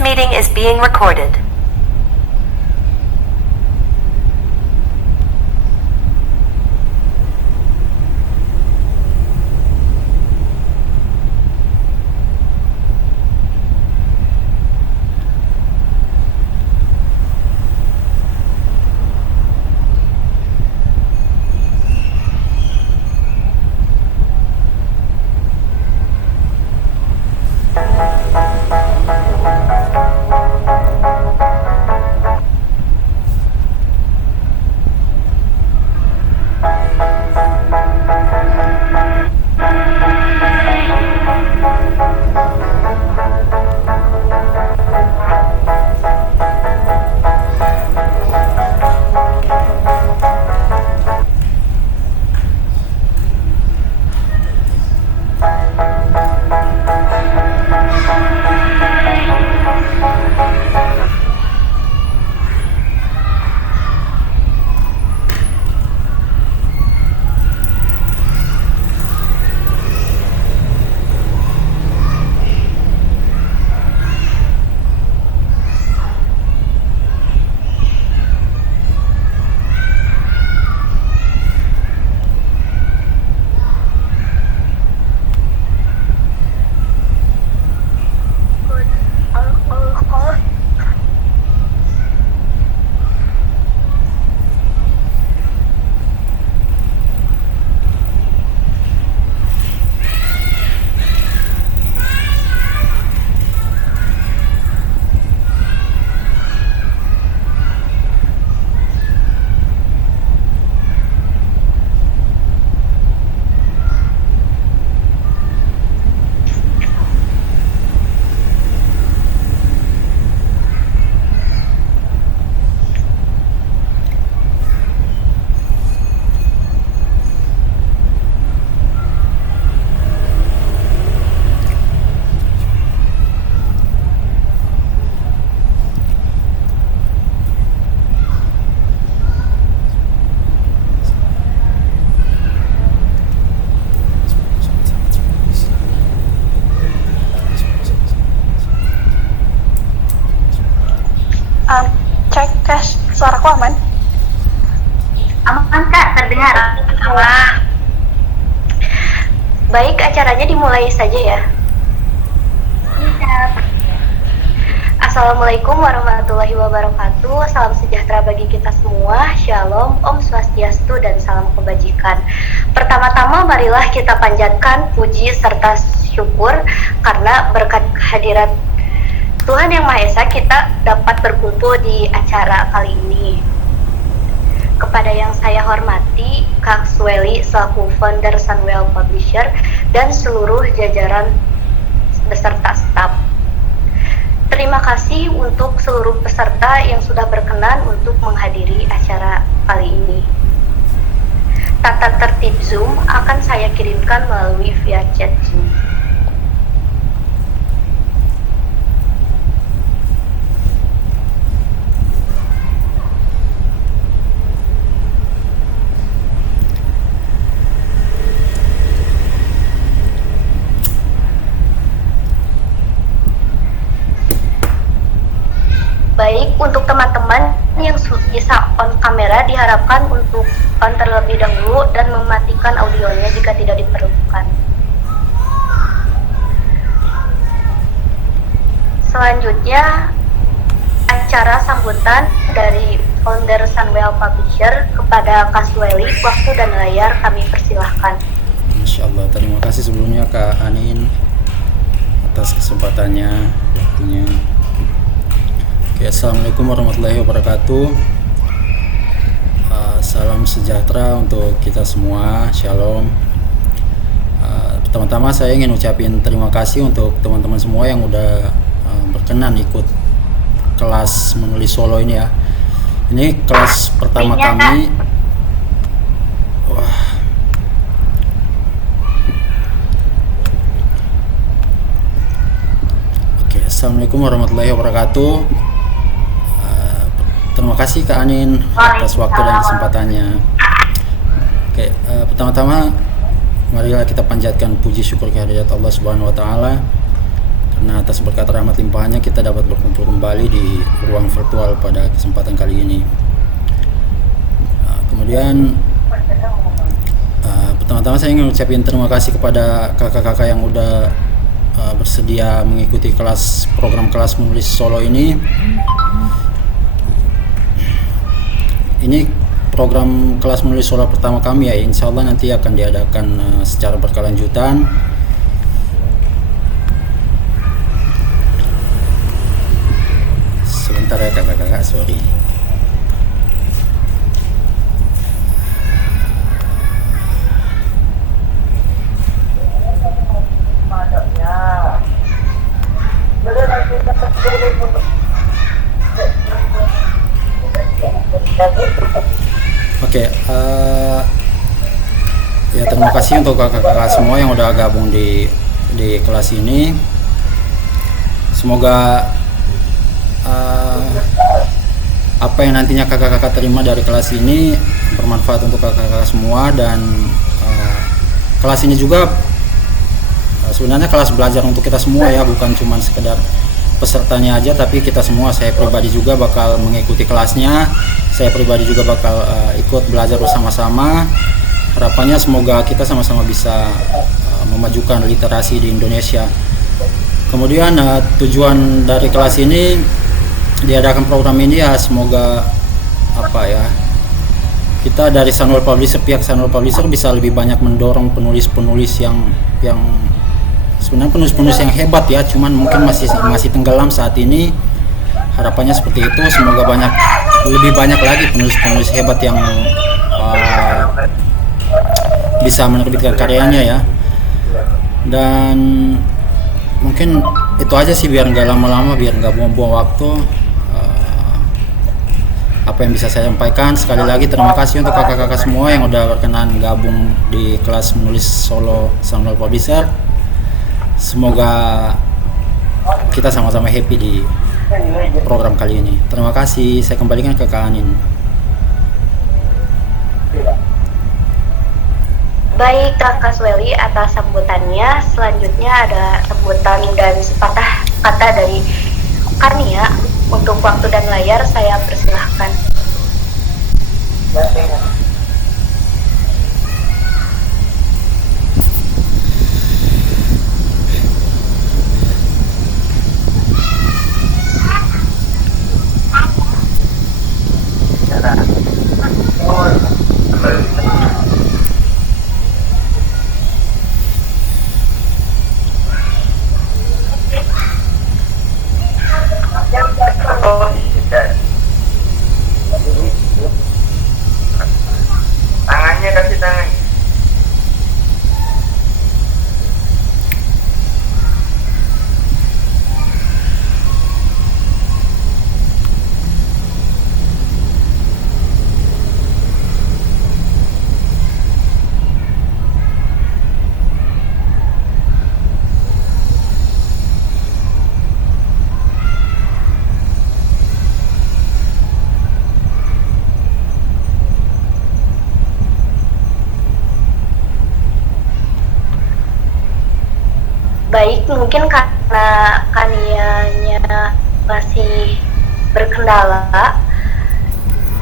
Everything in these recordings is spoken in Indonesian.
This meeting is being recorded. Cek tes suaraku aman? Aman Kak, terdengar. Aman. Baik, acaranya dimulai saja ya. Iya. Assalamualaikum warahmatullahi wabarakatuh. Salam sejahtera bagi kita semua. Shalom, Om Swastiastu, dan salam kebajikan. Pertama-tama marilah kita panjatkan puji serta syukur karena berkat kehadirat Tuhan Yang Maha Esa kita dapat berkumpul di acara kali ini. Kepada yang saya hormati, Kak Sweli selaku founder Sunwell Publisher dan seluruh jajaran beserta staf. Terima kasih untuk seluruh peserta yang sudah berkenan untuk menghadiri acara kali ini. Tata tertib Zoom akan saya kirimkan melalui via chat Zoom. Baik, untuk teman-teman yang bisa on kamera diharapkan untuk on terlebih dahulu dan mematikan audionya jika tidak diperlukan. Selanjutnya, acara sambutan dari founder Sunwell Publisher kepada Kak Sweli, waktu dan layar kami persilahkan. Insyaallah, terima kasih sebelumnya Kak Anin atas kesempatannya, waktunya. Oke, assalamualaikum warahmatullahi wabarakatuh. Salam sejahtera untuk kita semua. Shalom. Pertama-tama saya ingin ucapin terima kasih untuk teman-teman semua yang udah berkenan ikut kelas menulis solo ini ya. Ini kelas pertama kami. Wah. Oke, assalamualaikum warahmatullahi wabarakatuh. Terima kasih Kak Anin atas waktu dan kesempatannya. Oke, pertama-tama marilah kita panjatkan puji syukur kehadirat Allah Subhanahu wa taala Nah, atas berkat rahmat limpahannya kita dapat berkumpul kembali di ruang virtual pada kesempatan kali ini. Kemudian pertama-tama saya ingin ucapin terima kasih kepada kakak-kakak yang udah bersedia mengikuti program kelas menulis solo ini. Ini program kelas menulis solo pertama kami ya, insya Allah nanti akan diadakan secara berkelanjutan. Sebentar ya kakak-kakak, sorry. Oke, ya terima kasih untuk kakak-kakak semua yang udah gabung di kelas ini. Semoga apa yang nantinya kakak-kakak terima dari kelas ini bermanfaat untuk kakak-kakak semua, dan kelas ini juga sebenarnya kelas belajar untuk kita semua ya, bukan cuma sekedar pesertanya aja, tapi kita semua. Saya pribadi juga bakal mengikuti kelasnya, saya pribadi juga bakal ikut belajar bersama-sama. Harapannya semoga kita sama-sama bisa memajukan literasi di Indonesia. Kemudian tujuan dari kelas ini, diadakan program ini ya, semoga kita dari pihak Sunwell Publisher bisa lebih banyak mendorong penulis-penulis yang sebenarnya penulis-penulis yang hebat ya, cuman mungkin masih tenggelam saat ini. Harapannya seperti itu, semoga lebih banyak lagi penulis-penulis hebat yang bisa menerbitkan karyanya ya. Dan mungkin itu aja sih, biar nggak lama-lama, biar nggak buang-buang waktu. Apa yang bisa saya sampaikan, sekali lagi terima kasih untuk kakak-kakak semua yang udah berkenan gabung di kelas menulis solo Sunwell Publisher. Semoga kita sama-sama happy di program kali ini. Terima kasih, saya kembalikan ke Kak Anin. Baik Kakak Sweli atas sambutannya. Selanjutnya ada sambutan dan sepatah kata dari Karnia. Untuk waktu dan layar saya persilahkan. Tangannya, kasih tangan. Baik, mungkin karena Kanianya masih berkendala,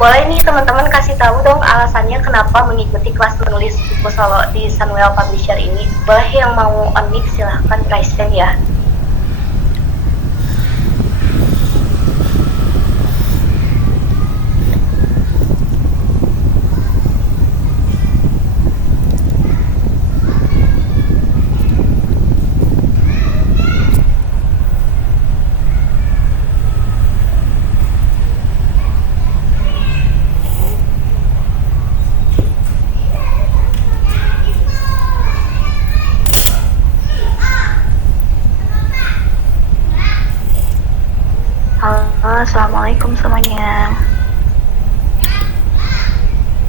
boleh nih teman-teman kasih tahu dong alasannya kenapa mengikuti kelas menulis buku solo di Sunwell Publisher ini. Boleh yang mau on mic silahkan raise hand ya. Assalamualaikum semuanya.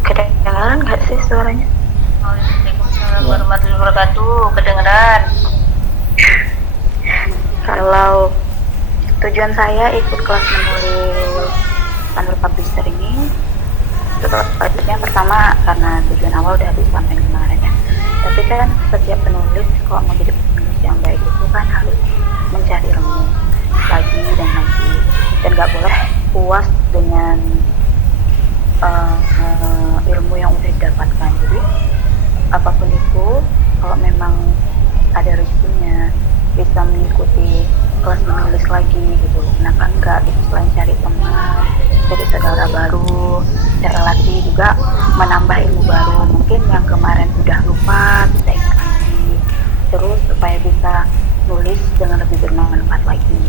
Kedengaran nggak sih suaranya? Waalaikumsalam warahmatullahi wabarakatuh. Kedengeran. Kalau tujuan saya ikut kelas menulis Sunwell Publisher ini, sebabnya pertama karena tujuan awal udah disampaikan kemarin ya. Tapi kan setiap penulis kalau mau jadi penulis yang baik itu kan harus mencari ilmu lagi dan lagi, dan nggak boleh puas dengan ilmu yang udah didapatkan. Jadi apapun itu, kalau memang ada rezekinya bisa mengikuti kelas menulis lagi gitu, kenapa enggak gitu, selain cari teman, cari saudara baru, cari relasi juga, menambah ilmu baru, mungkin yang kemarin udah lupa bisa ingat lagi, terus supaya bisa nulis dengan lebih bermanfaat lagi.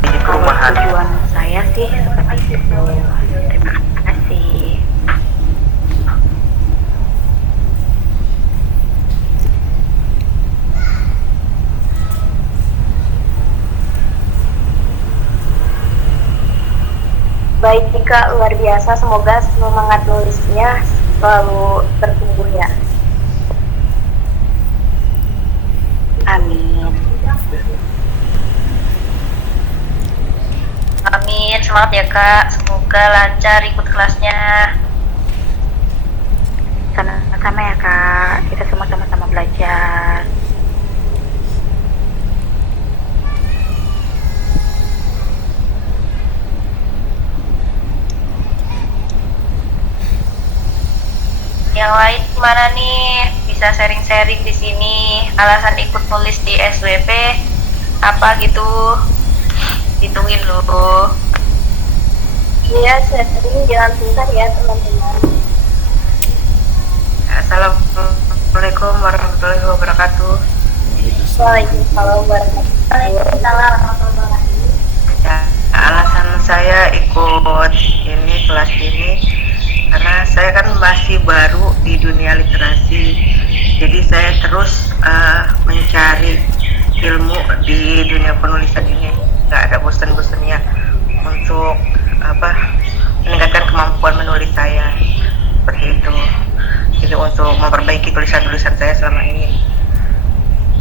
Di Kalau perumahan. tujuan saya sih seperti itu. Terima kasih. Baik Dika, luar biasa. Semoga semangat nulisnya selalu bertumbuh ya. Amin. Amin, semangat ya Kak. Semoga lancar ikut kelasnya. Sama-sama ya Kak, kita semua sama-sama belajar. Yang lain gimana nih? Bisa sharing-sharing di sini. Alasan ikut nulis di SWP apa gitu? Hitungin dulu. Iya, sering jalan pintar ya teman-teman. Assalamualaikum warahmatullahi wabarakatuh. Waalaikumsalam warahmatullahi wabarakatuh. Ya, alasan saya ikut ini kelas ini karena saya kan masih baru di dunia literasi, jadi saya terus mencari ilmu di dunia penulisan ini, nggak ada bosan-bosannya untuk meningkatkan kemampuan menulis saya seperti itu. Jadi untuk memperbaiki tulisan-tulisan saya selama ini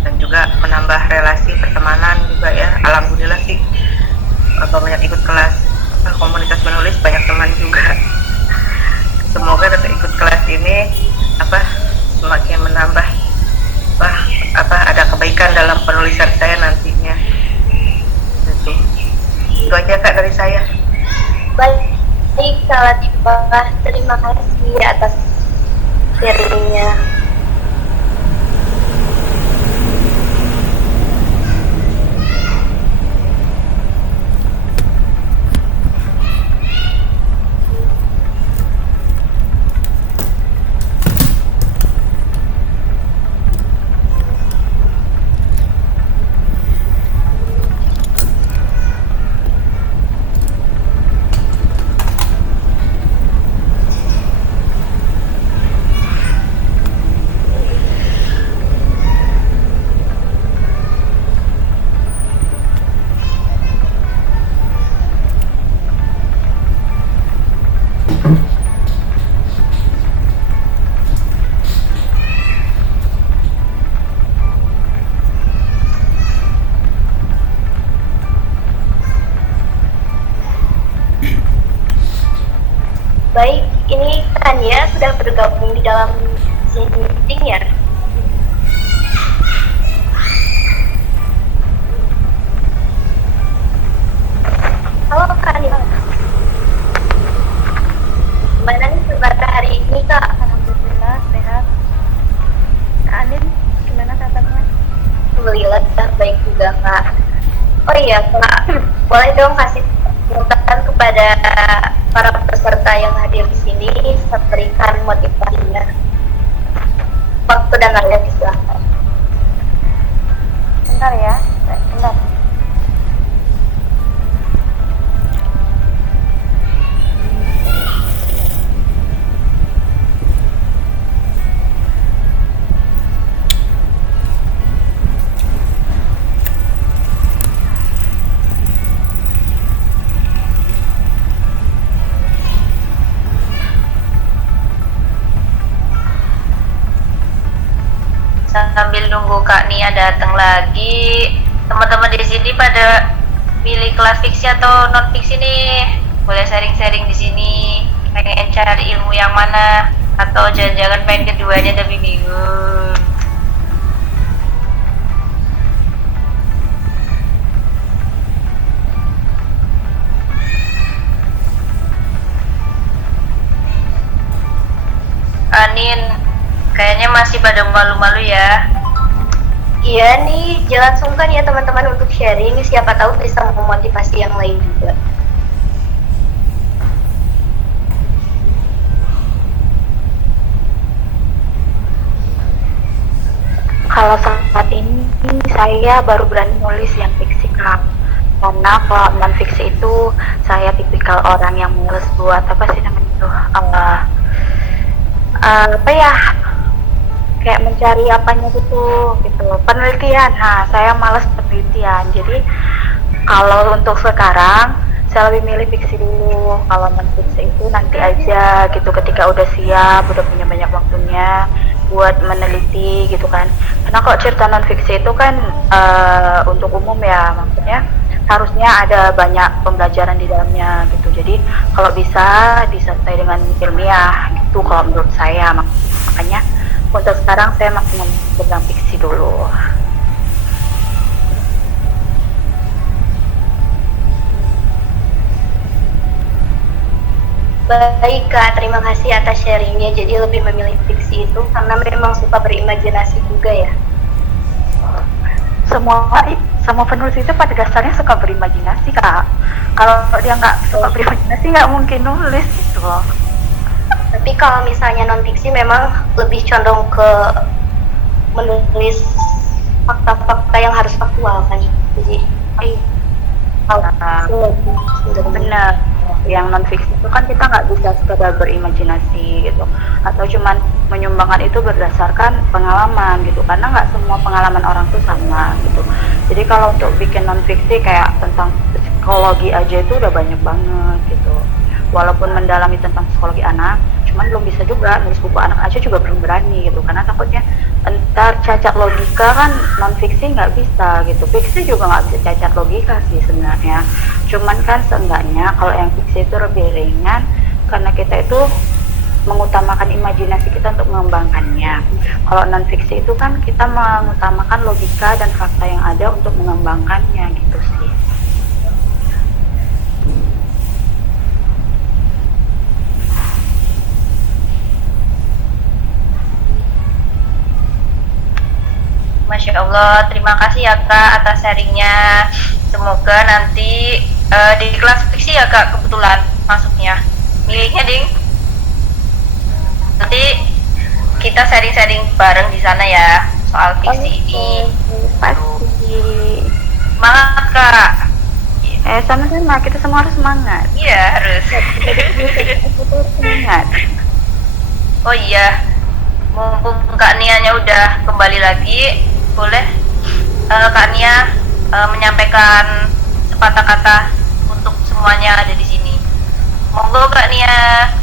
dan juga menambah relasi pertemanan juga ya. Alhamdulillah sih banyak ikut kelas komunitas menulis, banyak teman juga. Semoga dengan ikut kelas ini semakin menambah ada kebaikan dalam penulisan saya nantinya. Itu aja Kak dari saya. Baik, Kak Latifah, terima kasih atas sharingnya. Baik, ini Tania sudah bergabung di dalam Zoom meeting ya. Halo Kak Tania. Gimana nih kabar hari ini Kak? Alhamdulillah sehat. Kak Anin, gimana kabarnya? Alhamdulillah baik juga Kak. Oh iya Kak, boleh dong kasih catatan kepada para peserta yang hadir di sini, berikan motivasinya. Waktu dan lainnya silakan. Bentar ya, bentar. Sambil nunggu Kak Nia datang lagi, teman-teman di sini pada pilih kelas fiksi atau non fiksi nih? Boleh sharing-sharing di sini. Pengen cari ilmu yang mana? Atau jangan-jangan pengen keduanya tapi bingung? Kayaknya masih pada malu-malu ya. Iya nih, jangan sungkan ya teman-teman untuk sharing, siapa tahu bisa memotivasi yang lain juga. Kalau saat ini saya baru berani nulis yang fiksi Kak. Karena kalau non fiksi itu saya tipikal orang yang males buat apa sih namanya itu apa ya, kayak mencari apanya gitu penelitian. Nah, saya malas penelitian. Jadi kalau untuk sekarang saya lebih milih fiksi dulu. Kalau non fiksi itu nanti aja gitu, ketika udah siap, udah punya banyak waktunya buat meneliti gitu kan. Karena kalau cerita non fiksi itu kan untuk umum ya, maksudnya harusnya ada banyak pembelajaran di dalamnya gitu. Jadi kalau bisa disertai dengan ilmiah gitu kalau menurut saya. Makanya untuk sekarang saya masih memegang fiksi dulu. Baik Kak, terima kasih atas sharingnya. Jadi lebih memilih fiksi itu karena memang suka berimajinasi juga ya. Semua penulis itu pada dasarnya suka berimajinasi Kak. Kalau dia nggak suka berimajinasi nggak mungkin nulis gitu loh. Tapi kalau misalnya non fiksi memang lebih condong ke menulis fakta-fakta yang harus faktual kan. Jadi benar. Yang non fiksi itu kan kita nggak bisa sekedar berimajinasi gitu, atau cuman menyumbangkan itu berdasarkan pengalaman gitu, karena nggak semua pengalaman orang tuh sama gitu. Jadi kalau untuk bikin non fiksi kayak tentang psikologi aja itu udah banyak banget gitu. Walaupun mendalami tentang psikologi anak, cuman belum bisa juga nulis buku anak aja juga belum berani gitu, karena takutnya entar cacat logika kan. Non fiksi nggak bisa gitu, fiksi juga nggak bisa cacat logika sih sebenarnya. Cuman kan seenggaknya kalau yang fiksi itu lebih ringan karena kita itu mengutamakan imajinasi kita untuk mengembangkannya. Kalau non fiksi itu kan kita mengutamakan logika dan fakta yang ada untuk mengembangkannya gitu sih. Masya Allah, terima kasih ya Kak atas sharingnya. Semoga nanti di kelas fiksi ya Kak kebetulan masuknya. Milihnya ding. Nanti kita sharing-sharing bareng di sana ya soal fiksi ini. Pasti. Semangat Kak. Sama-sama, kita semua harus semangat. Iya harus. Semangat. Oh iya, mumpung Kak Nianya udah kembali lagi, boleh Kak Nia menyampaikan sepatah kata untuk semuanya ada di sini. Monggo Kak Nia.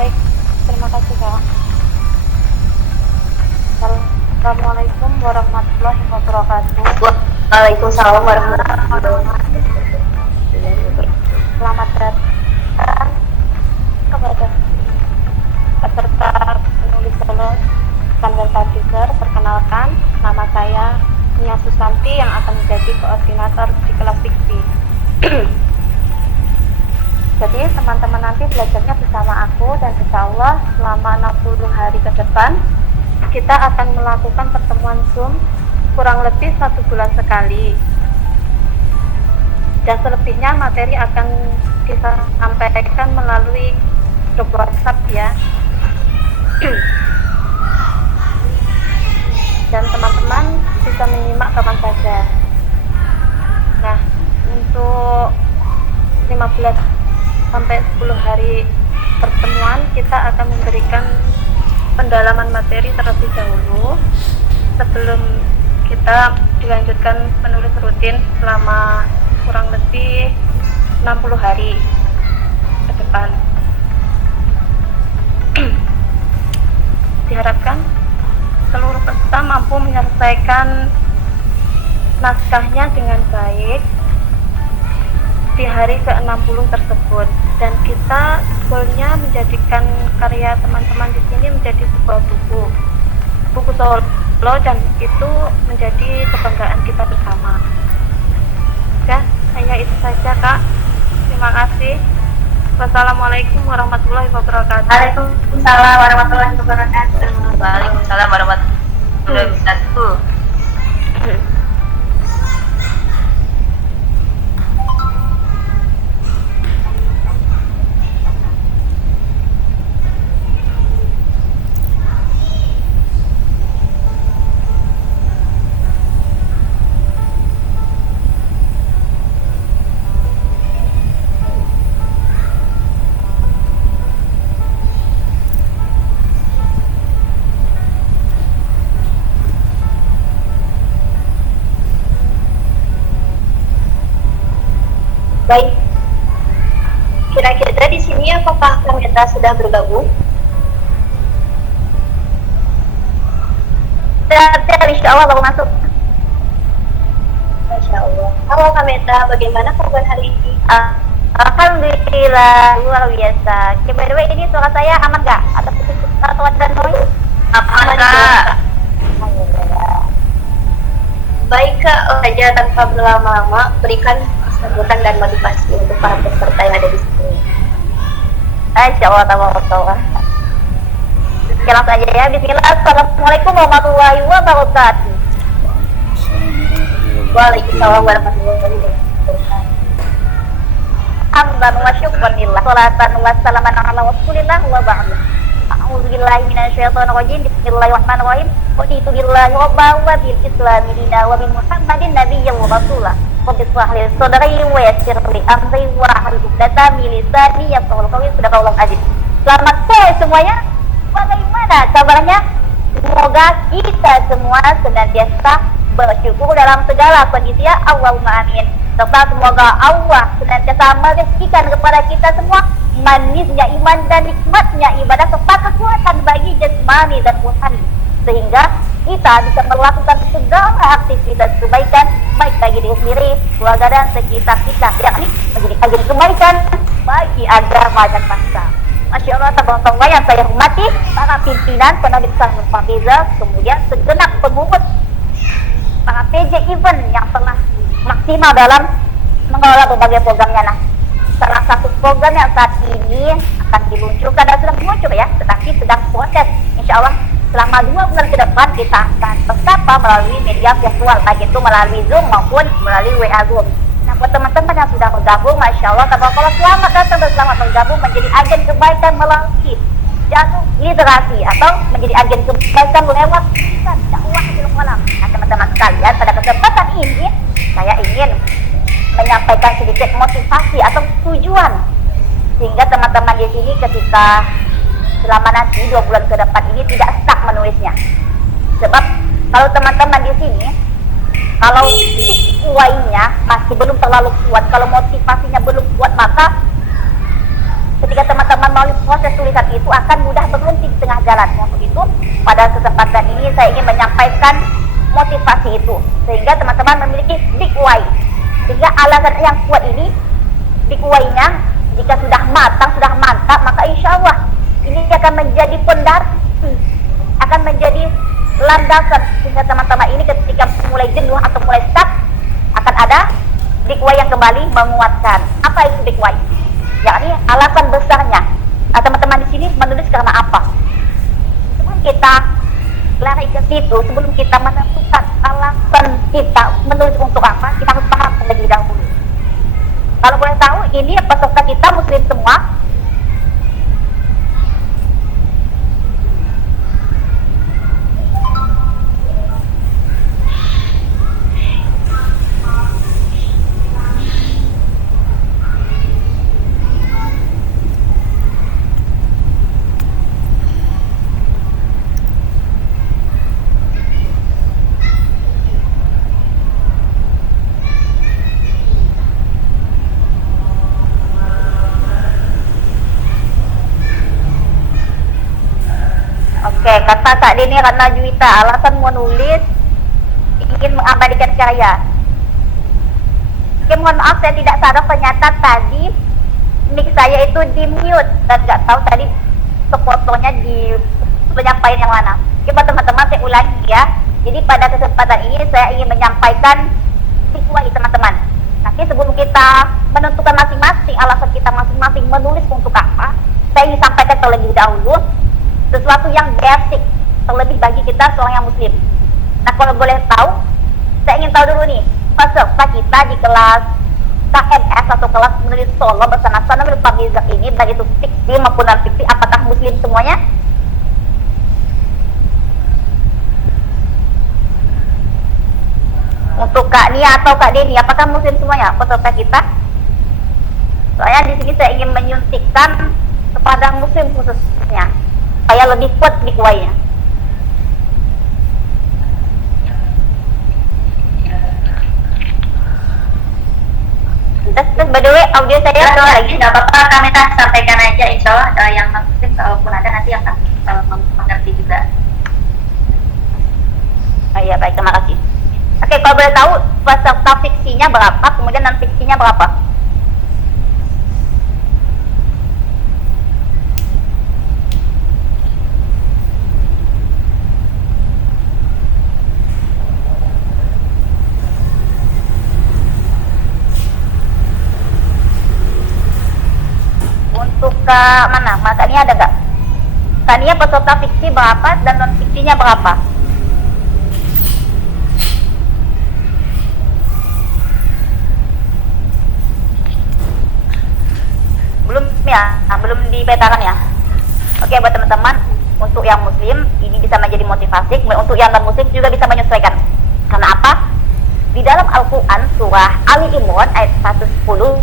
Baik, terima kasih Kak. Assalamualaikum warahmatullahi wabarakatuh. Waalaikumsalam warahmatullahi wabarakatuh. Selamat datang kepada peserta penulis solo Standar Publisher. Perkenalkan, nama saya Nia Susanti yang akan menjadi koordinator di kelas fiksi. Jadi teman-teman nanti belajarnya bersama aku, dan insya Allah selama 60 hari ke depan kita akan melakukan pertemuan Zoom kurang lebih 1 bulan sekali, dan selebihnya materi akan kita sampaikan melalui grup WhatsApp ya. Dan teman-teman bisa menyimak kapan saja. Nah, untuk 15 sampai 10 hari pertemuan kita akan memberikan pendalaman materi terlebih dahulu sebelum kita dilanjutkan penulis rutin selama kurang lebih 60 hari ke depan. Diharapkan seluruh peserta mampu menyelesaikan naskahnya dengan baik di hari ke-60 tersebut, dan kita goalnya menjadikan karya teman-teman di sini menjadi sebuah buku solo, dan itu menjadi kebanggaan kita bersama. Ya, hanya itu saja Kak. Terima kasih. Wassalamualaikum warahmatullahi wabarakatuh. Waalaikumsalam warahmatullahi wabarakatuh. Waalaikumsalam warahmatullahi wabarakatuh. Baik, kira-kira di sini apakah Kameta sudah bergabung? Siap, insya Allah baru masuk. Masya Allah. Halo Kameta, bagaimana kabar hari ini? Alhamdulillah, luar biasa. By the way, ini suara saya aman nggak? Ada putus-putus atau ada noise? Aman Kak. Alhamdulillah. Baik Kak, saja tanpa berlama-lama berikan sambutan dan motivasi untuk para peserta yang ada di sini. Insya Allah, tabarakallah. Oke, langsung aja ya. Bismillah. Assalamualaikum warahmatullahi wabarakatuh. Waalaikumsalam warahmatullahi wabarakatuh. Hamdan wa syukran lillah. Salatan wa salaman ala rasulillah wa ba'du. A'udzubillahi minasyaitonir rajim. Bismillahirrahmanirrahim. Qaditu billahi rabban wa bil islami dina wa bi Muhammadin nabiyyan wa rasulah. Rabbi shrah li sadri wa yassir li amri wa hlul 'uqdatam min lisani yafqahu qawli. Sadaqallahu azim. Selamat sore semuanya. Bagaimana kabarnya? Semoga kita semua senantiasa bersyukur dalam segala kondisi ya. Allahumma amin. Serta semoga Allah senantiasa merezekikan kepada kita semua manisnya iman dan nikmatnya ibadah serta kekuatan bagi jasmani dan rohani, sehingga kita bisa melakukan segala aktivitas kebaikan baik bagi diri sendiri, keluarga dan sekitar kita, yakni menjadi agen kebaikan bagi agama dan bangsa. Masya Allah, teman-teman yang saya hormati, para pimpinan, penerbit Fabiza, kemudian segenap pengurus, para PJ event yang telah maksimal dalam mengelola berbagai programnya. Nah, salah satu program yang saat ini akan diluncurkan dan sudah muncul ya, tetapi sedang proses. Insya Allah selama 2 bulan ke depan kita akan bersapa melalui media virtual, baik itu melalui Zoom maupun melalui WA Group. Nah, buat teman-teman yang sudah bergabung, Masya Allah, tabarakallah, selamat datang dan selamat bergabung menjadi agen kebaikan melalui jalur literasi atau menjadi agen kebaikan lewat dakwah ilmu alam. Nah, teman-teman sekalian, pada kesempatan ini saya ingin menyampaikan sedikit motivasi atau tujuan sehingga teman-teman di sini ketika selama nanti 2 bulan ke depan ini tidak stuck menulisnya. Sebab kalau teman-teman di sini kalau dikuainya masih belum terlalu kuat, kalau motivasinya belum kuat, maka ketika teman-teman melalui proses tulisan itu akan mudah berhenti di tengah jalan. Untuk itu pada kesempatan ini saya ingin menyampaikan motivasi itu sehingga teman-teman memiliki big why, sehingga alasan yang kuat ini big why-nya jika sudah matang, sudah mantap, maka insya Allah ini akan menjadi pondasi, akan menjadi landasan sehingga teman-teman ini ketika mulai jenuh atau mulai stuck akan ada big why yang kembali menguatkan. Apa itu big why? Yakni alasan besarnya. Nah, teman-teman di sini menulis karena apa? Sebelum kita lari ke situ, sebelum kita menentukan alasan kita menulis untuk apa, kita harus paham terlebih dahulu. Kalau boleh tahu, ini peserta kita muslim semua. Oke, kata Kak Deni Ratna Juwita, alasan menulis ingin mengabadikan karya. Oke, mohon maaf saya tidak sadar ternyata tadi mic saya itu di mute dan nggak tahu tadi sepotongnya di penyampaian yang mana. Oke, buat teman-teman saya ulangi ya. Jadi pada kesempatan ini saya ingin menyampaikan siswa teman-teman. Nanti sebelum kita menentukan masing-masing alasan kita masing-masing menulis untuk apa, saya ingin sampaikan terlebih dahulu sesuatu yang basic terlebih bagi kita seorang yang muslim. Nah, kalau boleh tahu, saya ingin tahu dulu nih, peserta kita di kelas KMS atau kelas menulis solo bersama Sanawil Fadlizat ini, baik itu fiksi maupun non-fiksi, apakah muslim semuanya? Untuk Kak Nia atau Kak Deni, apakah muslim semuanya peserta kita? Soalnya di sini saya ingin menyuntikkan kepada muslim khususnya, supaya lebih kuat di kuainya. Terus by the way, audio saya lagi nggak apa-apa, kami sampaikan aja, insya Allah yang muslim kalaupun ada nanti akan mengerti juga. Oh iya, baik, terima kasih. Oke, kalau boleh tahu peserta fiksinya berapa, kemudian non fiksinya berapa? Untuk Kak mana? Kak Nia ada nggak? Kak Nia peserta fiksi berapa dan non fiksinya berapa? Belum ya? Nah, belum dipetakan ya? Oke, buat teman-teman, untuk yang muslim ini bisa menjadi motivasi, untuk yang non muslim juga bisa menyesuaikan. Karena apa? Di dalam Al-Quran surah Ali Imran ayat 110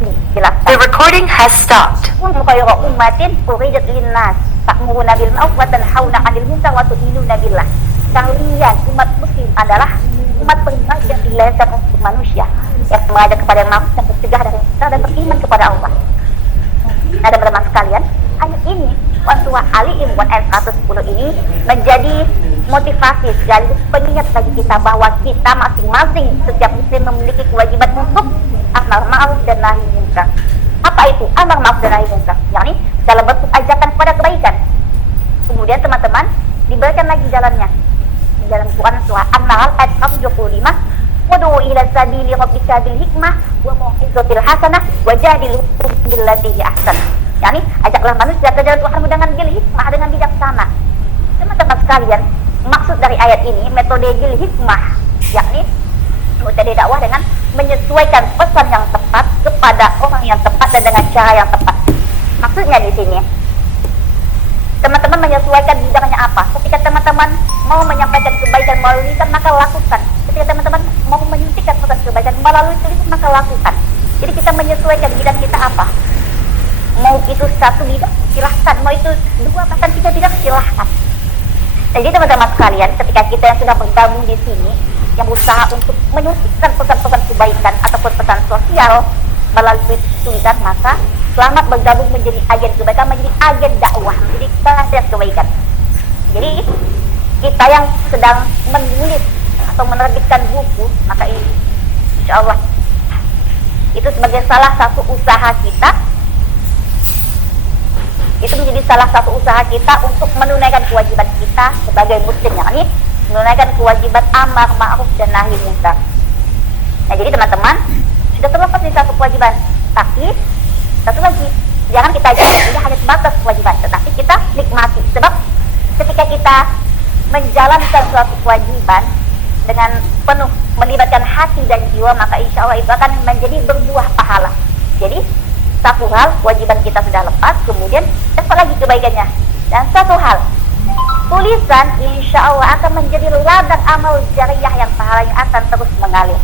dijelaskan. The recording has stopped. Kuntum khayra ummatin ukhrijat lin-nas ta'muruna bil ma'ruf wa tanhauna 'anil munkar wa tu'minuna billah. Kalian umat muslim adalah umat terbaik yang dilahirkan untuk manusia, yang mengajak kepada yang ma'ruf dan mencegah dari munkar dan beriman kepada Allah. Nah, teman-teman sekalian, ayat ini surah Ali Imran ayat 110 ini menjadi motivasi sekaligus pengingat bagi kita bahwa kita masing-masing setiap muslim memiliki kewajiban untuk amar ma'ruf dan nahi munkar. Apa itu amar ma'ruf dan nahi munkar? Yakni dalam bentuk ajakan kepada kebaikan. Kemudian teman-teman diberikan lagi jalannya di dalam Quran surah An-Nahl ayat 125, "Wad'u ila sabili rabbika bil hikmah wa mau'izatil hasanah wajadilhum billati hi ahsan." Yakni ajaklah manusia ke jalan Tuhanmu dengan bil hikmah, dengan bijaksana. Teman-teman sekalian, maksud dari ayat ini metode bil hikmah, yakni metode dakwah dengan menyesuaikan pesan yang tepat kepada orang yang tepat dan dengan cara yang tepat. Maksudnya di sini, teman-teman menyesuaikan bidangnya apa. Ketika teman-teman mau menyampaikan kebaikan melalui lisan, maka lakukan. Ketika teman-teman mau menyuntikkan pesan kebaikan melalui tulisan, maka lakukan. Jadi kita menyesuaikan bidang kita apa. Mau itu satu bidang, silahkan. Mau itu dua, bahkan tiga bidang, silahkan. Jadi teman-teman sekalian, ketika kita yang sudah bergabung di sini, yang berusaha untuk menyuntikkan pesan-pesan kebaikan ataupun pesan sosial melalui tulisan, maka selamat bergabung menjadi agen kebaikan, menjadi agen dakwah, menjadi penghasil kebaikan. Jadi kita yang sedang menulis atau menerbitkan buku, maka ini insya Allah itu sebagai salah satu usaha kita. Itu menjadi salah satu usaha kita untuk menunaikan kewajiban kita sebagai muslim, yakni menunaikan kewajiban amar ma'ruf dan nahi munkar. Nah, jadi teman-teman sudah terlepas dari satu kewajiban, tapi satu lagi, jangan kita jadikan ini hanya sebatas kewajiban, tetapi kita nikmati. Sebab ketika kita menjalankan suatu kewajiban dengan penuh melibatkan hati dan jiwa, maka insya Allah itu akan menjadi berbuah pahala. Jadi satu hal, kewajiban kita sudah lepas, kemudian apa lagi kebaikannya. Dan satu hal, tulisan insya Allah akan menjadi ladang amal jariah yang pahalanya akan terus mengalir.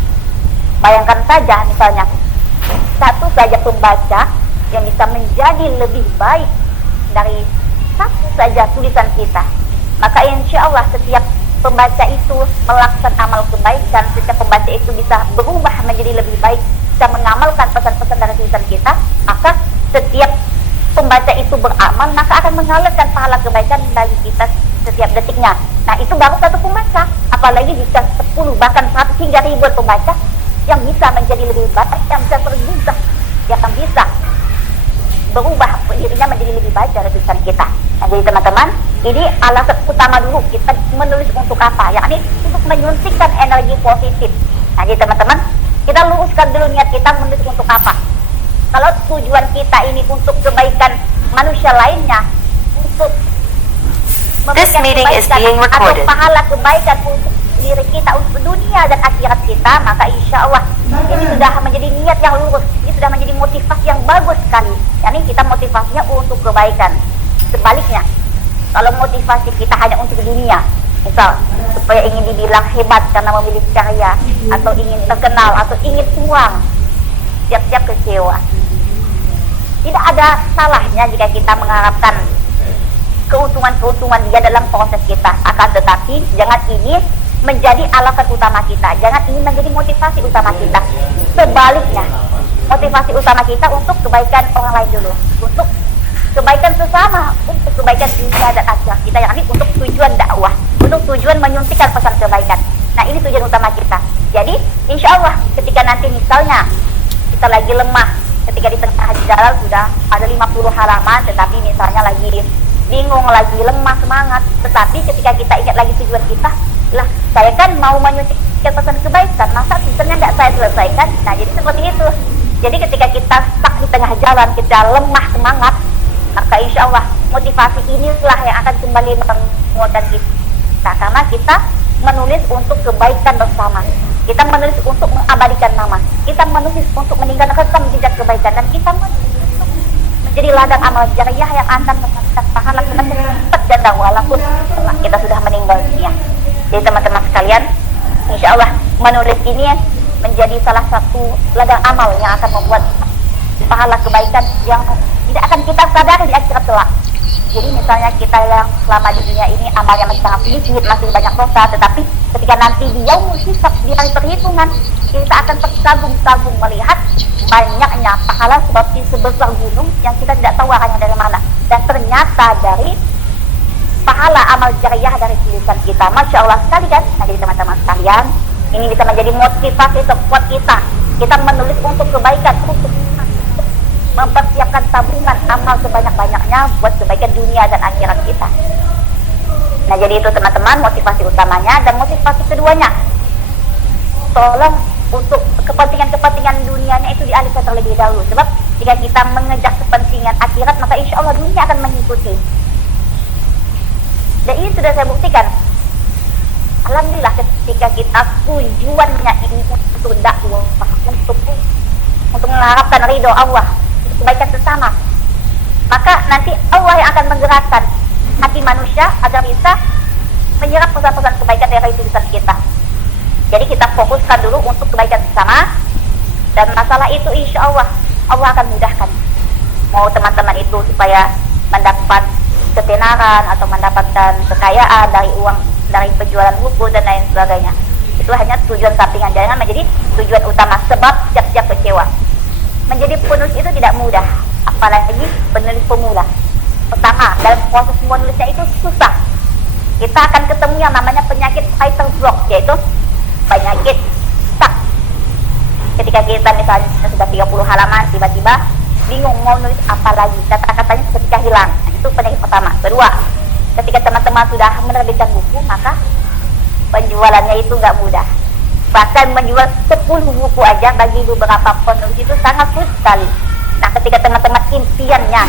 Bayangkan saja misalnya, satu saja pembaca yang bisa menjadi lebih baik dari satu saja tulisan kita, maka insya Allah setiap pembaca itu melakukan amal kebaikan, setiap pembaca itu bisa berubah menjadi lebih baik, bisa mengamalkan pesan-pesan dari tulisan kita, maka setiap pembaca itu beramal, maka akan mengalirkan pahala kebaikan bagi kita setiap detiknya. Nah, itu baru satu pembaca, apalagi jika 10 bahkan 100 hingga ribuan pembaca, yang bisa menjadi lebih baik, yang bisa tergugah, yang bisa berubah dirinya menjadi lebih baik dari tulisan kita. Nah, jadi teman-teman, ini alasan utama dulu kita menulis untuk apa? Yakni untuk menyuntikkan energi positif. Nah, jadi teman-teman, kita luruskan dulu niat kita menulis untuk apa. Kalau tujuan kita ini untuk kebaikan manusia lainnya, untuk memberikan kebaikan atau pahala kebaikan untuk diri kita, untuk dunia dan akhirat kita, maka insya Allah ini sudah menjadi niat yang lurus, ini sudah menjadi motivasi yang bagus sekali. Yani kita motivasinya untuk kebaikan. Sebaliknya, kalau motivasi kita hanya untuk dunia, misal supaya ingin dibilang hebat karena memiliki karya, atau ingin terkenal, atau ingin uang, siap-siap kecewa. Tidak ada salahnya jika kita mengharapkan keuntungan-keuntungan dia dalam proses kita. Akan tetapi jangan ini menjadi alasan utama kita, jangan ini menjadi motivasi utama kita. Sebaliknya, motivasi utama kita untuk kebaikan orang lain dulu, untuk kebaikan sesama, untuk kebaikan dunia dan akhirat kita, yakni untuk tujuan dakwah, untuk tujuan menyuntikkan pesan kebaikan. Nah, ini tujuan utama kita. Jadi insya Allah ketika nanti misalnya kita lagi lemah, ketika di tengah jalan sudah ada 50 halaman, tetapi misalnya lagi bingung, lagi lemah semangat, tetapi ketika kita ingat lagi tujuan kita, lah saya kan mau menyuntikkan pesan kebaikan, masa tulisannya tidak saya selesaikan. Nah, jadi seperti itu. Jadi ketika kita stuck di tengah jalan, kita lemah semangat, maka insya Allah motivasi inilah yang akan kembali menguatkan kita, karena kita menulis untuk kebaikan bersama, kita menulis untuk mengabadikan nama, kita menulis untuk meninggalkan rekam jejak kebaikan, dan kita menulis untuk menjadi ladang amal jariah yang akan mendapatkan pahala semakin cepat ganda walaupun kita sudah meninggal dunia. Jadi teman-teman sekalian, insya Allah menulis ini menjadi salah satu ladang amal yang akan membuat pahala kebaikan yang tidak akan kita sadari di akhirat kelak. Jadi misalnya kita yang selama di dunia ini amalnya masih sangat sedikit, masih banyak dosa, tetapi ketika nanti di yaumul hisab, di hari perhitungan, kita akan terkagum-kagum melihat banyaknya pahala seperti sebesar gunung yang kita tidak tahu arahnya dari mana, dan ternyata dari pahala amal jariah dari tulisan kita. Masya Allah sekali kan? Nah, jadi teman-teman sekalian, ini bisa menjadi motivasi terkuat kita. Kita menulis untuk kebaikan, untuk mempersiapkan tabungan amal sebanyak-banyaknya buat kebaikan dunia dan akhirat kita. Nah, jadi itu teman-teman motivasi utamanya. Dan motivasi keduanya, tolong untuk kepentingan-kepentingan dunianya itu dialihkan terlebih dahulu. Sebab jika kita mengejar kepentingan akhirat, maka insya Allah dunia akan mengikuti. Dan ini sudah saya buktikan. Alhamdulillah ketika kita tujuannya ini untuk dakwah, untuk mengharapkan ridho Allah, untuk kebaikan sesama, maka nanti Allah yang akan menggerakkan hati manusia agar bisa menyerap pesan-pesan kebaikan dari tulisan kita. Jadi kita fokuskan dulu untuk kebaikan sesama, dan masalah itu insya Allah akan mudahkan. Mau teman-teman itu supaya mendapat ketenaran atau mendapatkan kekayaan dari uang, dari penjualan buku dan lain sebagainya, itu hanya tujuan sampingan, jangan menjadi tujuan utama. Sebab siap-siap kecewa. Menjadi penulis itu tidak mudah, apalagi penulis pemula. Pertama, dalam proses menulisnya itu susah. Kita akan ketemu yang namanya penyakit writer block, yaitu penyakit stuck. Ketika kita misalnya sudah 30 halaman, tiba-tiba bingung mau nulis apa lagi, kata-katanya ketika hilang. Nah, itu penyakit pertama. Kedua, ketika teman-teman sudah menerbitkan buku, maka penjualannya itu nggak mudah. Bahkan menjual 10 buku aja bagi beberapa penulis itu sangat sulit sekali. Nah, ketika teman-teman impiannya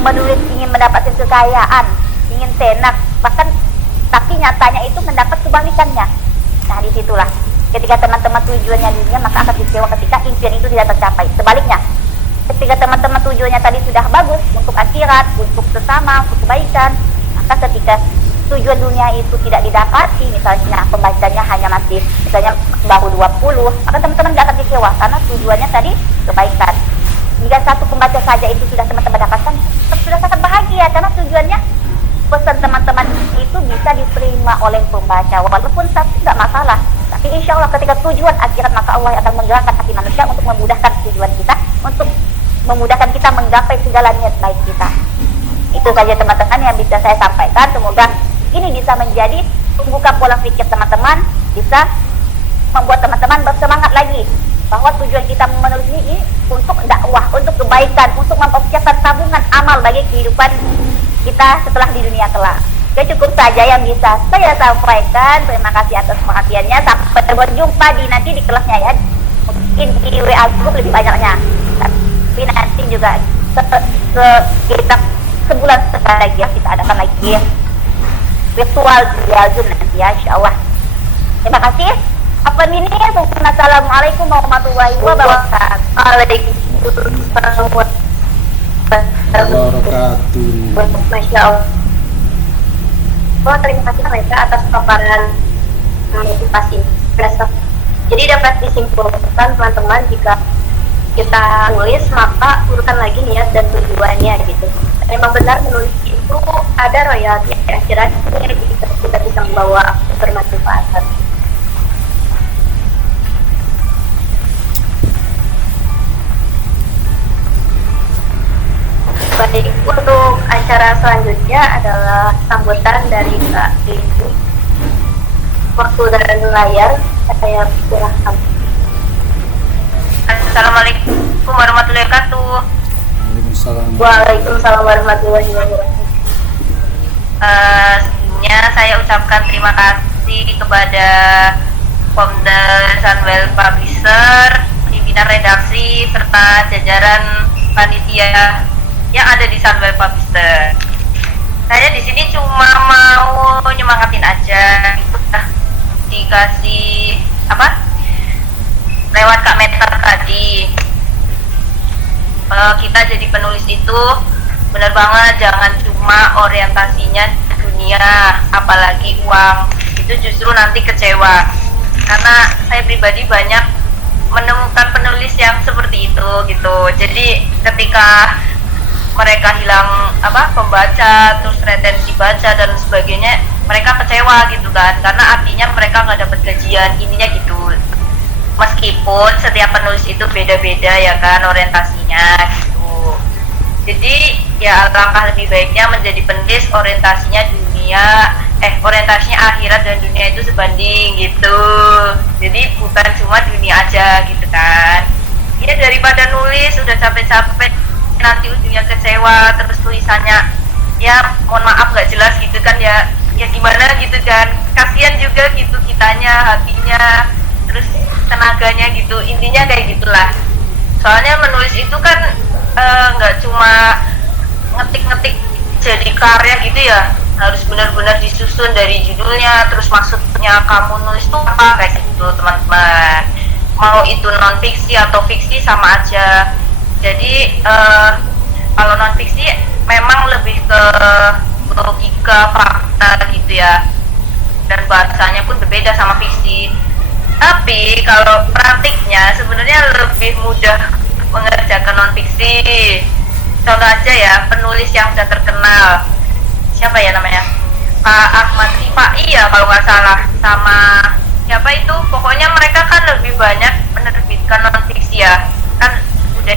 menulis ingin mendapatkan kekayaan, ingin tenar, bahkan tapi nyatanya itu mendapat kebalikannya. Nah, disitulah ketika teman-teman tujuannya dunia, maka akan kecewa ketika impian itu tidak tercapai. Sebaliknya, ketika teman-teman tujuannya tadi sudah bagus untuk akhirat, untuk sesama, untuk kebaikan, maka ketika tujuan dunia itu tidak didapati, misalnya pembacanya hanya masih misalnya baru 20, maka teman-teman tidak akan kecewa karena tujuannya tadi kebaikan. Jika satu pembaca saja itu sudah teman-teman dapatkan, sudah sangat bahagia karena tujuannya pesan teman-teman itu bisa diterima oleh pembaca, walaupun satu tidak masalah. Tapi insya Allah ketika tujuan akhirat, maka Allah akan menggerakkan hati manusia untuk memudahkan tujuan kita, untuk memudahkan kita menggapai segala niat baik kita. Itu saja teman-teman yang bisa saya sampaikan. Semoga ini bisa menjadi membuka pola pikir teman-teman, bisa membuat teman-teman bersemangat lagi bahwa tujuan kita menulis ini untuk dakwah, untuk kebaikan, untuk mempersiapkan tabungan amal bagi kehidupan kita setelah di dunia kelak. Ya, cukup saja yang bisa saya sampaikan. Terima kasih atas perhatiannya. Sampai berjumpa nanti di kelasnya ya. Mungkin di WA group lebih banyaknya. Tapi nanti juga kita sebulan sekali lagi ya, kita adakan lagi virtual via Zoom nanti ya, insyaallah. Terima kasih. Apa ini? Assalamualaikum warahmatullahi wabarakatuh. Waalaikumsalam Wabarakatuh. Masya Allah. Terima kasih mereka atas paparan motivasi. Jadi dapat disimpulkan teman-teman, jika kita nulis maka urutkan lagi niat dan tujuannya gitu. Dan memang benar menulis itu ada royalti akhiratnya, jadi kita bisa membawa bermanfaat. Baik, untuk acara selanjutnya adalah sambutan dari Kak Dini. Waktu dan layar saya silakan. Assalamualaikum warahmatullahi wabarakatuh. Waalaikumsalam warahmatullahi wabarakatuh. Sebelumnya saya ucapkan terima kasih kepada founder Sunwell Publisher, pimpinan redaksi serta jajaran panitia yang ada di Sunwell Publisher. Saya di sini cuma mau nyemangatin aja, dikasih lewat Kak Meta tadi. Kita jadi penulis itu benar banget, jangan cuma orientasinya dunia apalagi uang, itu justru nanti kecewa. Karena saya pribadi banyak menemukan penulis yang seperti itu gitu. Jadi ketika mereka hilang pembaca, terus retensi baca dan sebagainya, mereka kecewa gitu kan, karena artinya mereka nggak dapat gajian, ininya gitu. Meskipun setiap penulis itu beda-beda ya kan orientasinya gitu. Jadi ya langkah lebih baiknya menjadi penulis orientasinya orientasinya akhirat dan dunia itu sebanding gitu. Jadi bukan cuma dunia aja gitu kan. Ya daripada nulis udah capek-capek nanti ujungnya kecewa, terus tulisannya ya mohon maaf nggak jelas gitu kan, ya gimana gitu kan, kasihan juga gitu kitanya, hatinya, terus tenaganya gitu, intinya kayak gitulah. Soalnya menulis itu kan nggak cuma ngetik-ngetik jadi karya gitu ya, harus benar-benar disusun dari judulnya, terus maksudnya kamu nulis tuh apa kayak gitu teman-teman. Mau itu non fiksi atau fiksi sama aja. Jadi kalau non fiksi memang lebih ke logika, fakta gitu ya, dan bahasanya pun berbeda sama fiksi. Tapi kalau praktiknya sebenarnya lebih mudah mengerjakan non fiksi. Contoh aja ya, penulis yang sudah terkenal, siapa ya namanya, Pak Ahmad Rifai ya kalau nggak salah, sama siapa itu, pokoknya mereka kan lebih banyak menerbitkan non fiksi ya, kan udah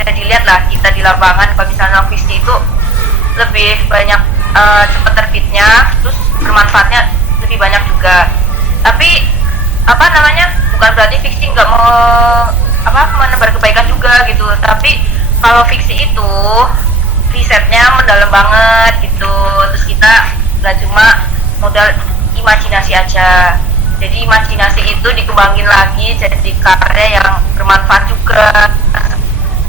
udah dilihat lah kita di lapangan kalau misalnya non fiksi itu lebih banyak cepat terbitnya, terus bermanfaatnya lebih banyak juga. Tapi bukan berarti fiksi nggak mau menebar kebaikan juga gitu, tapi kalau fiksi itu risetnya mendalam banget gitu, terus kita nggak cuma modal imajinasi aja, jadi imajinasi itu dikembangin lagi jadi karya yang bermanfaat juga,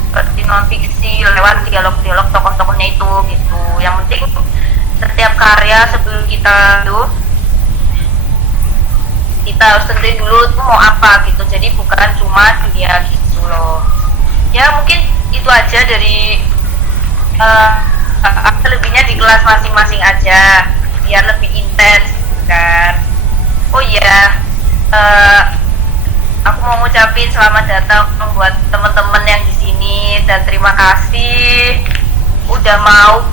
seperti non fiksi lewat dialog-dialog tokoh-tokohnya itu gitu. Yang penting setiap karya sebelum kita harus tentuin dulu tuh mau apa gitu, jadi bukan cuma dunia gitu loh. Ya mungkin itu aja dari lebihnya di kelas masing-masing aja biar lebih intens kan. Oh iya, aku mau ngucapin selamat datang buat teman-teman yang di sini dan terima kasih udah mau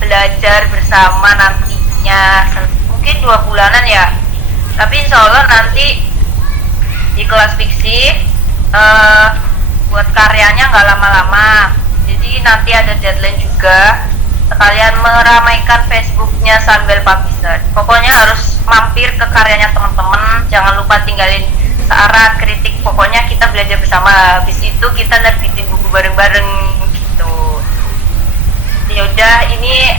belajar bersama nantinya, mungkin 2 bulanan ya. Tapi insya Allah nanti di kelas fiksi buat karyanya nggak lama-lama, jadi nanti ada deadline juga, sekalian meramaikan Facebooknya Sunwell Publisher. Pokoknya harus mampir ke karyanya teman-teman, jangan lupa tinggalin searah kritik, pokoknya kita belajar bersama. Habis itu kita nerbitin buku bareng-bareng gitu. Ya udah, ini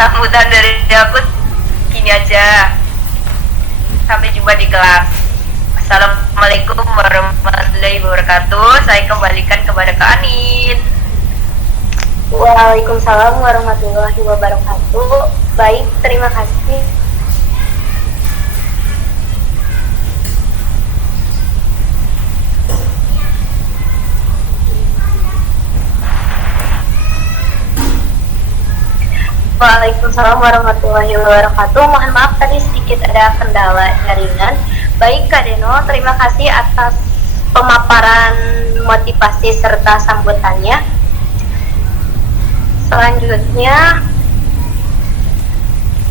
sambutan dari aku gini aja. Sampai jumpa di kelas. Assalamualaikum warahmatullahi wabarakatuh. Saya kembalikan kepada Kak Anin. Waalaikumsalam warahmatullahi wabarakatuh. Baik, terima kasih. Waalaikumsalam warahmatullahi wabarakatuh. Mohon maaf tadi sedikit ada kendala jaringan. Baik Kak Deno, terima kasih atas pemaparan motivasi serta sambutannya. Selanjutnya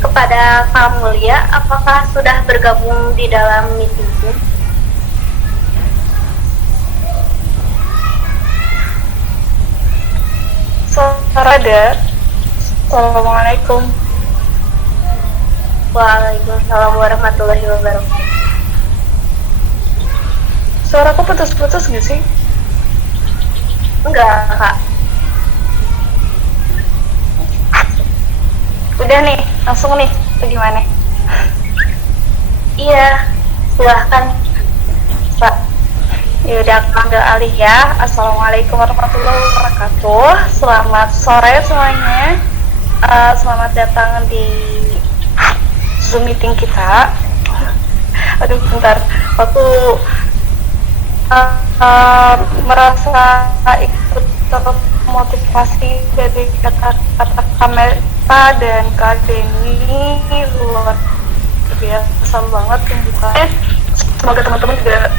kepada Kak Mulia, apakah sudah bergabung di dalam meeting Zoom? Sarada. Assalamualaikum. Waalaikumsalam warahmatullahi wabarakatuh. Suaraku putus-putus gak sih? Enggak, Kak. Udah nih, langsung nih, atau gimana? Iya, silahkan Pak. Ya udah, aku ambil alih ya. Assalamualaikum warahmatullahi wabarakatuh. Selamat sore semuanya. Selamat datang di Zoom meeting kita. Aduh, bentar. Aku merasa ikut termotivasi dari kata-kata Kameta dan Kak Deni, luar biasa banget pembukaan. Semoga teman-teman juga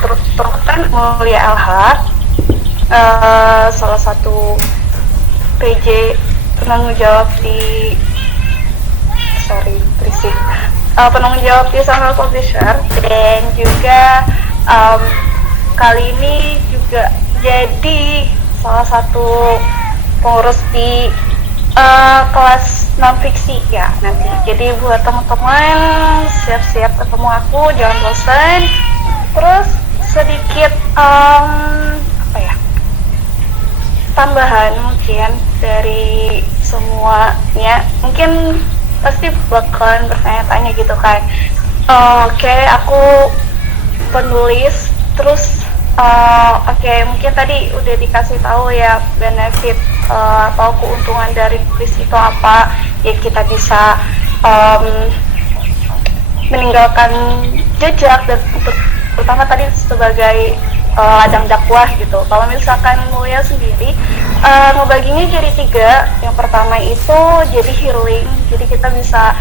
terus kan Mulia LH, salah satu PJ penanggung jawab di penanggung jawab di Samuel Publisher, dan juga kali ini juga jadi salah satu pengurus di kelas non-fiksi ya nanti. Jadi buat teman-teman siap-siap ketemu aku, jangan bosan. Terus sedikit tambahan mungkin dari semuanya, mungkin pasti bakalan bertanya-tanya gitu kan. Oke, aku penulis, terus mungkin tadi udah dikasih tahu ya benefit atau keuntungan dari tulis itu apa. Ya kita bisa meninggalkan jejak, dan untuk pertama tadi sebagai ladang dakwah gitu. Kalau misalkan Mulia sendiri ngebaginya jadi 3. Yang pertama itu jadi healing, jadi kita bisa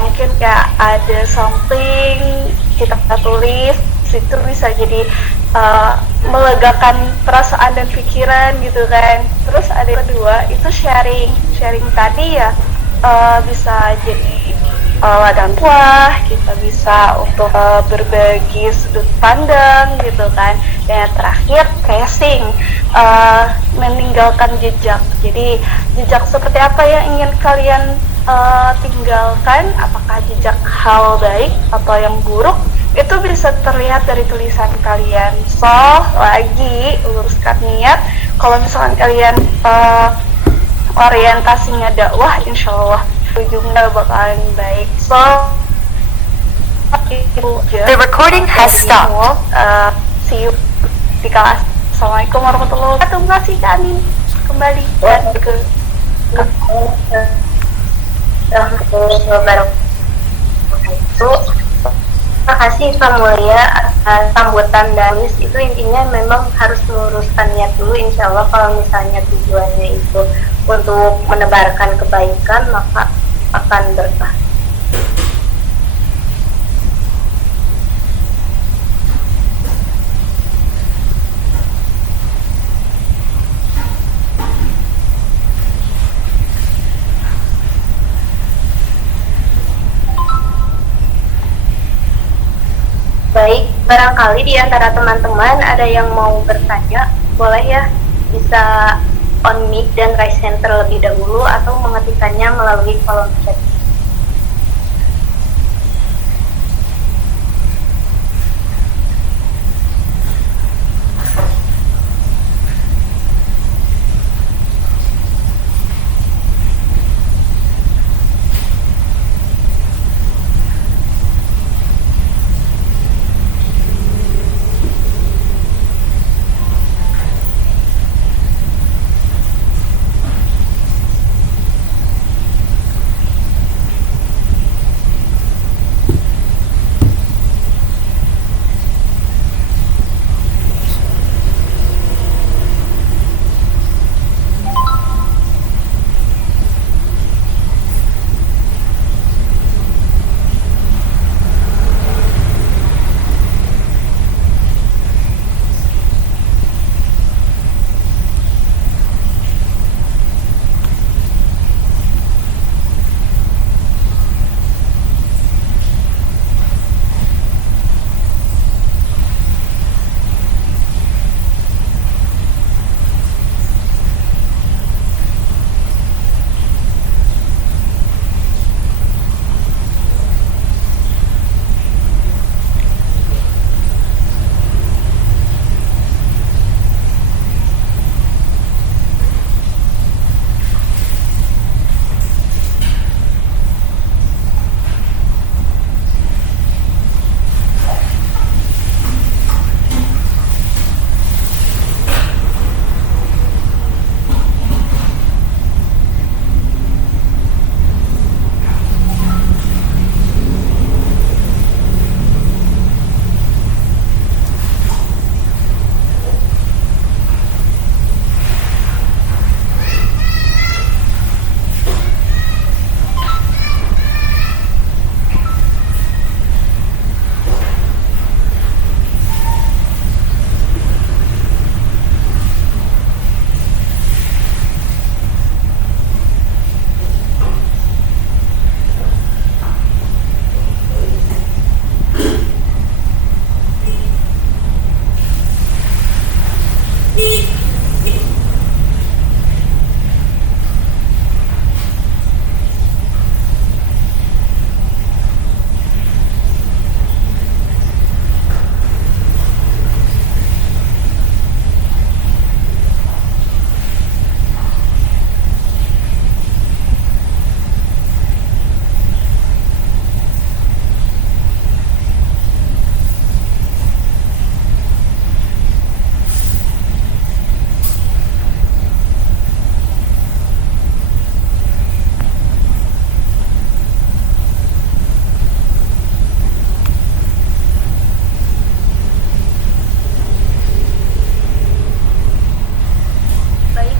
mungkin kayak ada something kita tulis, itu bisa jadi melegakan perasaan dan pikiran gitu kan. Terus ada yang kedua itu sharing tadi ya, bisa jadi ladang dakwah, kita bisa untuk berbagi sudut pandang gitu kan. Dan yang terakhir tracing, meninggalkan jejak. Jadi jejak seperti apa yang ingin kalian tinggalkan, apakah jejak hal baik atau yang buruk, itu bisa terlihat dari tulisan kalian. So, lagi luruskan niat, kalau misalkan kalian orientasinya dakwah, insya Allah ujungnya bakalan baik. So, The recording has stopped. See you di kelas. Assalamualaikum warahmatullahi wabarakatuh. Terima kasih kami kembali ke Terima kasih Kak Mulia atas sambutan dan list. Itu intinya memang harus meluruskan niat dulu. Insya Allah kalau misalnya tujuannya itu untuk menebarkan kebaikan, maka akan berkah. Baik, barangkali di antara teman-teman ada yang mau bertanya, boleh ya, bisa on mic dan raise hand terlebih dahulu atau mengetikkannya melalui kolom chat.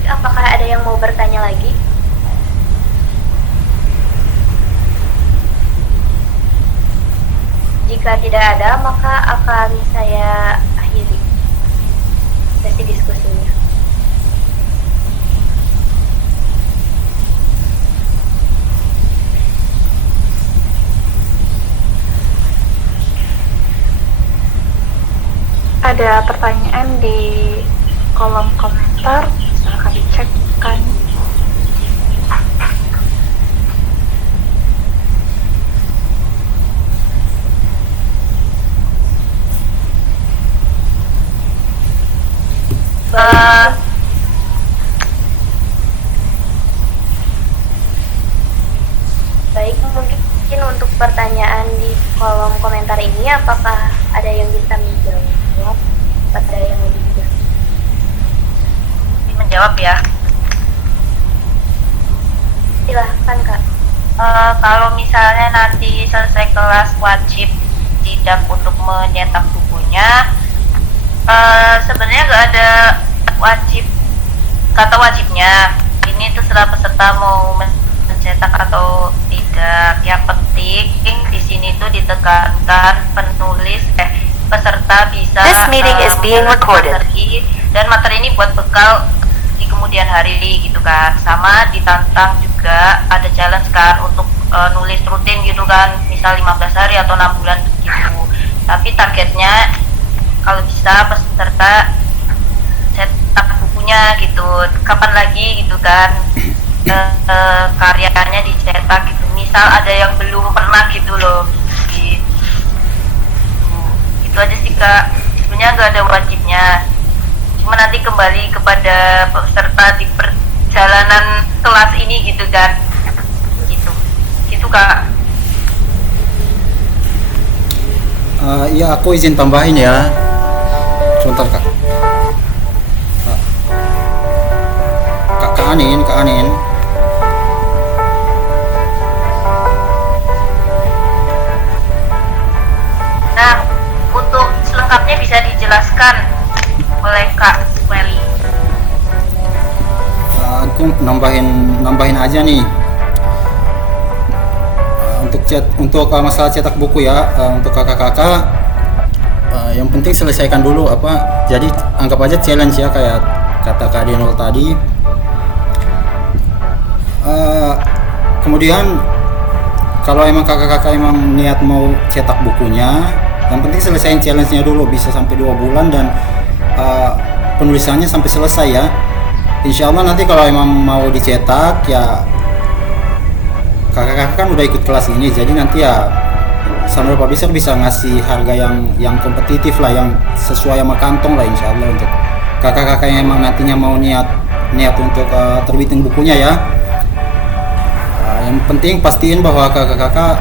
apakah ada yang mau bertanya lagi? Jika tidak ada, maka akan saya akhiri sesi diskusinya. Ada pertanyaan di kolom komentar, silahkan dicekkan. Baik, mungkin untuk pertanyaan di kolom komentar ini, apakah ada yang bisa menjawab? Ada yang lebih jelas? Menjawab ya. Silahkan Kak. Kalau misalnya nanti selesai kelas wajib tidak untuk menyetak bukunya, sebenarnya nggak ada wajib kata wajibnya. Ini terserah peserta mau mencetak atau tidak. Yang penting di sini tuh ditekankan peserta bisa materi, dan materi ini buat bekal di kemudian hari gitu kan. Sama ditantang juga, ada challenge kan untuk nulis rutin gitu kan, misal 15 hari atau 6 bulan gitu. Tapi targetnya kalau bisa peserta cetak bukunya gitu, kapan lagi gitu kan, karyanya dicetak gitu. Misal ada yang belum pernah gitu loh, gitu. Itu aja sih Kak, sebenarnya nggak ada wajibnya, cuma nanti kembali kepada peserta di perjalanan kelas ini gitu kan, gitu Kak. Ya aku izin tambahin ya, sebentar Kak. Kak Anin. Nah, untuk selengkapnya bisa dijelaskan oleh Kak Sweli. Aku nambahin aja nih. Untuk masalah cetak buku ya, untuk kakak-kakak, yang penting selesaikan dulu apa. Jadi anggap aja challenge ya, kayak kata Kak Denol tadi. Kemudian kalau emang kakak-kakak emang niat mau cetak bukunya, yang penting selesaiin challenge-nya dulu, bisa sampai 2 bulan dan penulisannya sampai selesai ya. Insya Allah nanti kalau emang mau dicetak ya, kakak-kakak kan udah ikut kelas ini, jadi nanti ya Sunroll Publisher bisa ngasih harga yang kompetitif lah, yang sesuai sama kantong lah insya Allah, untuk kakak-kakak yang emang nantinya mau niat untuk terbitin bukunya ya. Yang penting pastiin bahwa kakak-kakak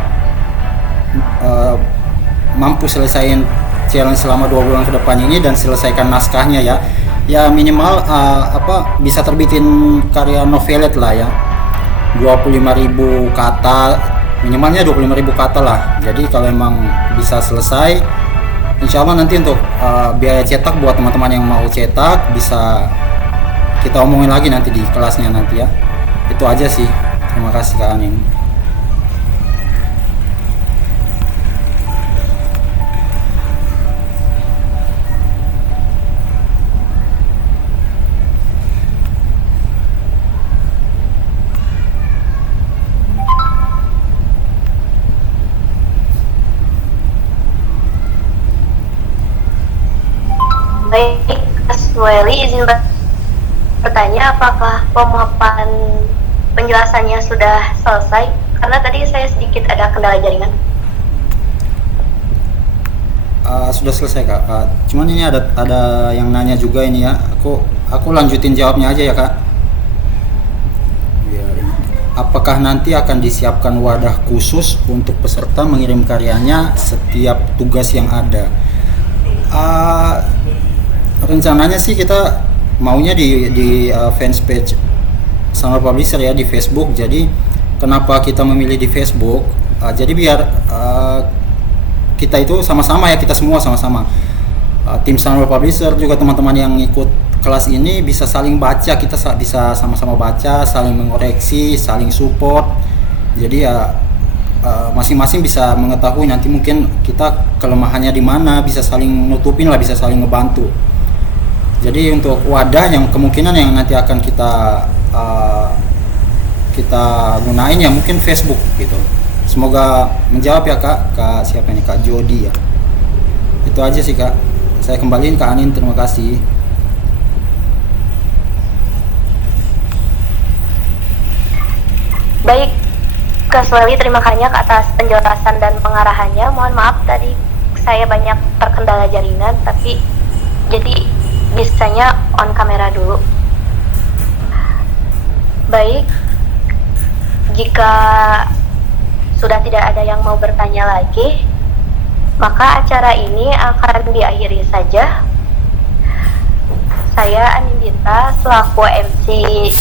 mampu selesaiin challenge selama 2 bulan ke depan ini dan selesaikan naskahnya ya. Ya minimal bisa terbitin karya novelet lah ya, 25.000 kata, minimalnya 25.000 kata lah. Jadi kalau emang bisa selesai, insya Allah nanti untuk biaya cetak buat teman-teman yang mau cetak bisa kita omongin lagi nanti di kelasnya nanti ya. Itu aja sih. Terima kasih Kak Anin. Baik, Mas Weli izin bertanya, apakah pemaparan penjelasannya sudah selesai? Karena tadi saya sedikit ada kendala jaringan. Sudah selesai Kak. Cuman ini ada yang nanya juga ini ya. Aku lanjutin jawabnya aja ya Kak. Apakah nanti akan disiapkan wadah khusus untuk peserta mengirim karyanya setiap tugas yang ada? Rencananya sih kita maunya di fanpage Sunroll Publisher ya, di Facebook. Jadi kenapa kita memilih di Facebook? Jadi biar kita itu sama-sama ya, kita semua sama-sama tim Sunwell Publisher juga teman-teman yang ikut kelas ini bisa saling baca, kita bisa sama-sama baca, saling mengoreksi, saling support. Jadi ya masing-masing bisa mengetahui nanti mungkin kita kelemahannya di mana, bisa saling nutupin lah, bisa saling ngebantu. Jadi untuk wadah yang kemungkinan yang nanti akan kita gunain ya mungkin Facebook gitu. Semoga menjawab ya Kak siapa ini, Kak Jody ya. Itu aja sih Kak. Saya kembaliin Kak Anin, terima kasih. Baik, Kak Sueli, terima kasih atas penjelasan dan pengarahannya. Mohon maaf tadi saya banyak terkendala jaringan, tapi jadi bisanya on kamera dulu. Baik, jika sudah tidak ada yang mau bertanya lagi, maka acara ini akan diakhiri saja. Saya Anindita selaku MC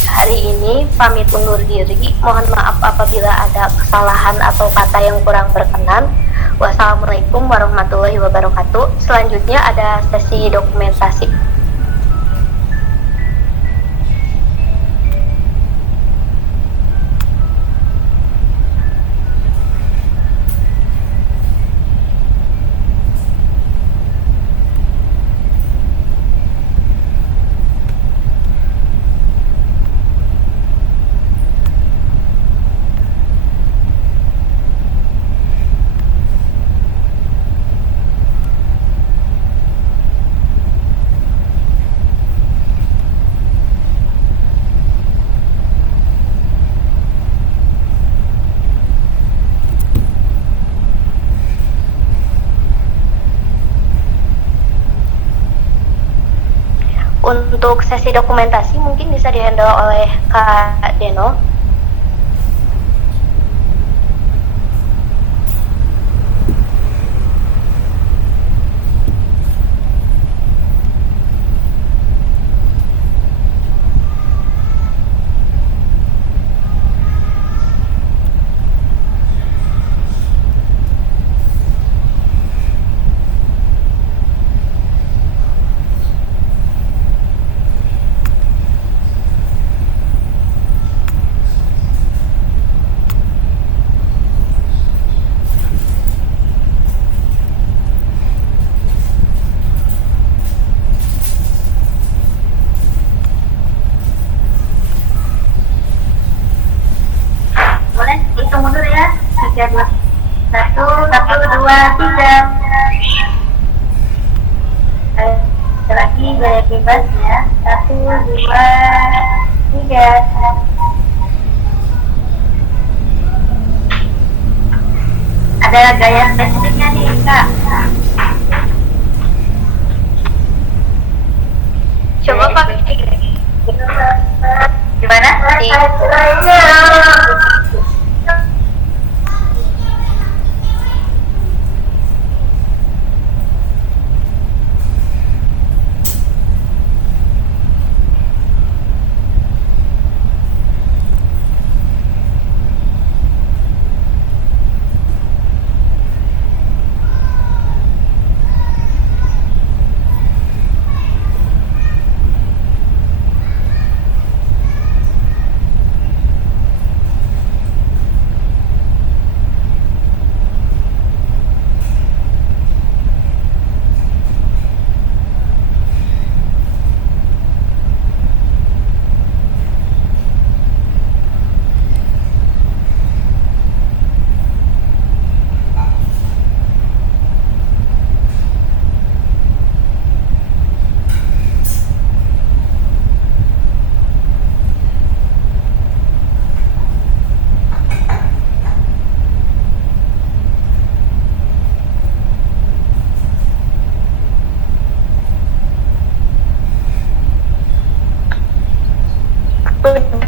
hari ini pamit undur diri. Mohon maaf apabila ada kesalahan atau kata yang kurang berkenan. Wassalamualaikum warahmatullahi wabarakatuh. Selanjutnya ada sesi dokumentasi. Untuk sesi dokumentasi mungkin bisa dihandle oleh Kak Deno. Satu, dua, tiga. Lagi gaya bebas ya. 1, 2, 3. Ada gaya spesifiknya nih Kak. Coba pakai gimana?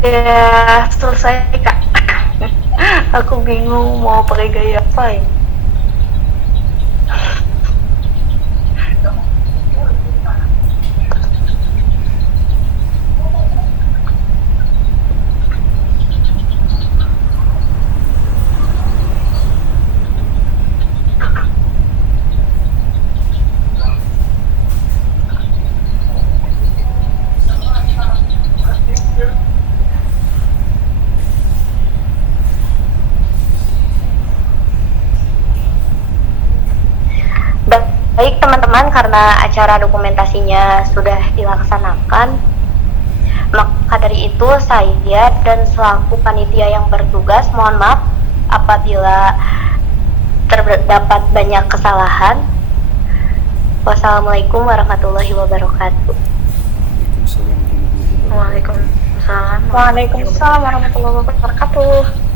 Udah selesai Kak. Aku bingung mau pakai gaya apa ya. karena acara dokumentasinya sudah dilaksanakan, maka dari itu saya dan selaku panitia yang bertugas mohon maaf apabila terdapat banyak kesalahan. Wassalamualaikum warahmatullahi wabarakatuh. Waalaikumsalam. Waalaikumsalam warahmatullahi wabarakatuh.